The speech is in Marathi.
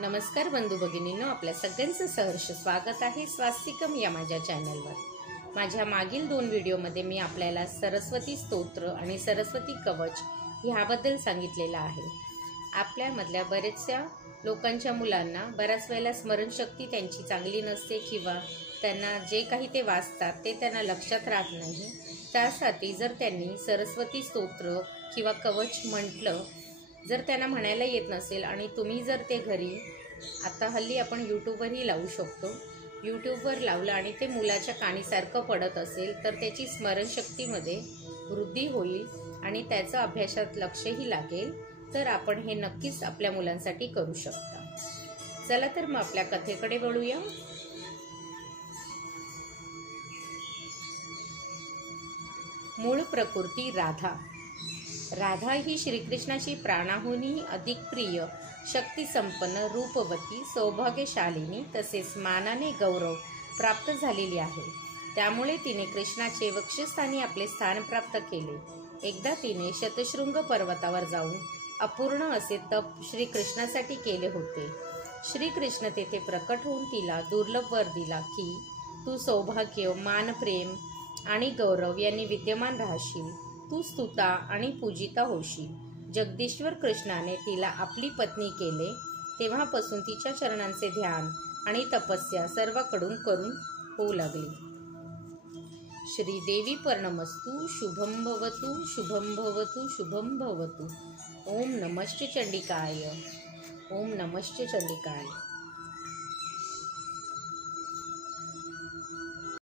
नमस्कार बंधू भगिनींनो, आपल्या सगळ्यांचं सहर्ष स्वागत आहे स्वास्तिकम या माझ्या चॅनलवर। माझ्या मागील 2 व्हिडिओमध्ये मी आपल्याला सरस्वती स्तोत्र आणि सरस्वती कवच ह्याबद्दल सांगितलेलं आहे। आपल्यामधल्या बरेचशा लोकांच्या मुलांना बऱ्याच वेळेला स्मरणशक्ती त्यांची चांगली नसते किंवा त्यांना जे काही ते वाचतात ते त्यांना लक्षात राहत नाही। त्यासाठी जर त्यांनी सरस्वती स्तोत्र किंवा कवच म्हटलं, जर त्यांना म्हणायला येत नसेल आणि तुम्ही जर ते घरी, आता हल्ली आपण यूट्यूबवरही लावू शकतो, यूट्यूबवर लावलं आणि ते मुलाच्या कानीसारखं पडत असेल तर त्याची स्मरणशक्तीमध्ये वृद्धी होईल आणि त्याचं अभ्यासात लक्षही लागेल। तर आपण हे नक्कीच आपल्या मुलांसाठी करू शकता। चला तर मग आपल्या कथेकडे वळूया। मूळ प्रकृती राधा। राधा ही श्रीकृष्णाची प्राणाहूनही अधिक प्रिय, शक्तिसंपन्न, रूपवती, सौभाग्यशालिनी तसेच मानाने गौरव प्राप्त झालेली आहे। त्यामुळे तिने कृष्णाचे वक्षस्थानी आपले स्थान प्राप्त केले। एकदा तिने शतशृंग पर्वतावर जाऊन अपूर्ण असे तप श्रीकृष्णासाठी केले होते। श्रीकृष्ण तेथे प्रकट होऊन तिला दुर्लभ वर दिला की तू सौभाग्य, मान, प्रेम आणि गौरव यांनी विद्यमान राहशील, तू स्तुता आणि पूजिता होशील। जगदीश्वर कृष्णाने तिला आपली पत्नी केले तेव्हापासून तिच्या चरणांचे ध्यान आणि तपस्या सर्वांकडून करून होऊ लागली। श्रीदेवी पर्णमस्तु, शुभम भवतु, शुभम भवतु, शुभम भवतु। ओम नमश्च चंडिकाय, ओम नमश्च चंडिकाय।